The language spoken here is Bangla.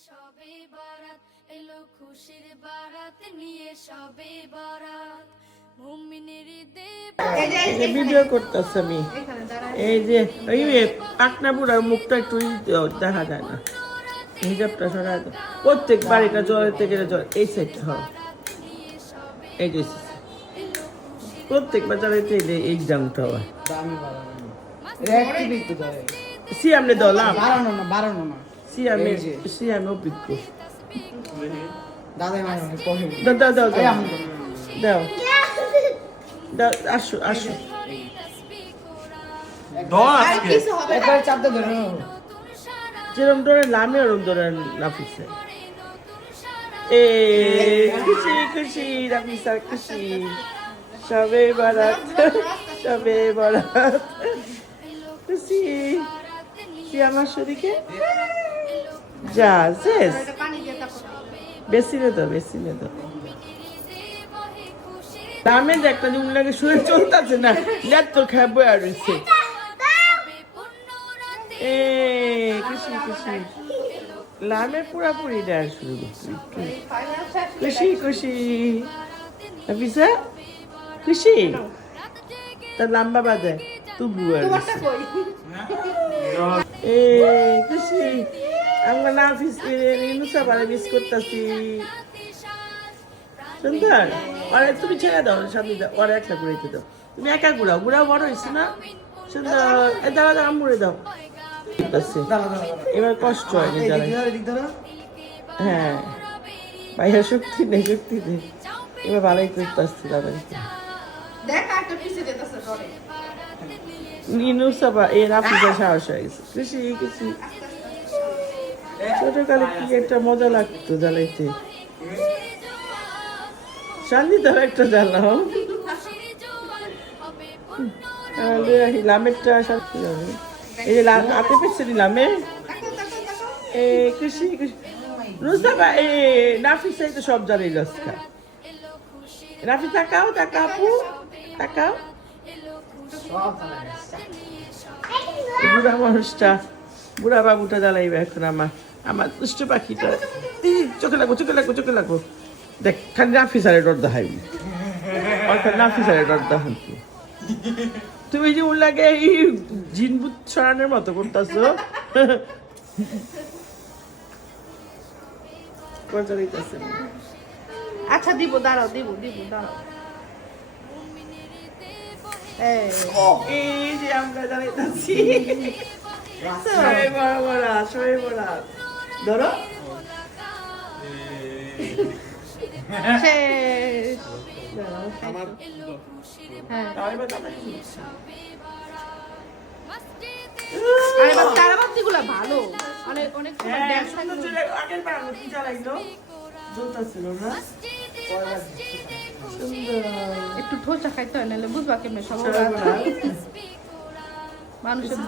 সবে বারাত এলো খুশির বারাত নিয়ে সবে বারাত মুমিনের ঈদে ভিডিও করতেছি আমি এই যে এই পাকনা বুড়ার মুখটা একটু দেখা যায় না হিজাবটা সরা প্রত্যেক বাড়িটা জলেতে গেলে জল এই সাইডটা হয় এই যে প্রত্যেকবার জ্বালাইতে এই জামটা হয় সিয়ামনে দলাম বাড়ানো না সিয়ামে অভিজ্ঞ দাদা দাও দাও দাও দাও দাও আসো আসো চাপতে ধরে যেরকম ধরে লামে ওরকম ধরে নাফিসে এ খুশি খুশি নাফিসা খুশি সবে বারাত সবে বারাত খুশি আমার শরীকে যা শেষ বেশি নে তো বেশি নে তো দামে যে একটা জুম লাগে শুয়ে চলতেছে না লেট তো খাবো আর রয়েছে এ খুশি খুশি লামে পুরাপুরি ডাল শুরু করছি খুশি খুশি অফিসা খুশি তার লম্বা বাজে তুবু আর এ খুশি আমরা না অফিস নুসা বারে মিস করতেছি সুন্দর আর তুমি ছেড়ে দাও সামনে দাও আর একটা ঘুরাইতে দাও তুমি একা ঘুরাও ঘুরাও বড় হয়েছে না সুন্দর দাঁড়া দাঁড়া মুড়ে দাও এবার কষ্ট হয় না যারা হ্যাঁ ভাইয়া শক্তি নেই শক্তি নেই এবার ভালোই করতে আসছে তাদেরকে নিনুসাবা এই রাফিজা সাহস হয়ে গেছে খুশি খুশি ছোটকালে কি একটা মজা লাগতো জ্বালাইতে শান্তি দাও একটা জ্বালাও লামেরটা শান্তি হবে এই যে হাতে পেছে দিলামে এ খুশি খুশি রুস্তাবা এ নাফিসাই তো সব জ্বালাই লস্কা রাফি তাকাও তাকাও আপু তাকাও বুড়া মানুষটা বুড়া বাবুটা জ্বালাইবে এখন আমার দুষ্ট পাখিটা চোখে লাগবো চোখে লাগবো চোখে লাগবো দেখ খালি নাফিসারে ডর দেখাইবি অর্থাৎ নাফিসারে ডর দেখান তুমি যে উল্লাগে এই জিনবুত ছড়ানোর মতো করতেছো আচ্ছা দিব দাঁড়াও দিব দিব দাঁড়াও এই যে আমরা দাঁড়াইতেছি সবাই বড় বড় সবাই বড় ধরো শেষ হ্যাঁ আর তারাবাতিগুলো ভালো অনেক অনেক ড্যান্স আগের বার কি চালাইলো জ্বলতেছিল না একটু ঠোঁচা খাইতে হয় নাহলে বুঝবা কেমনে সব মানুষের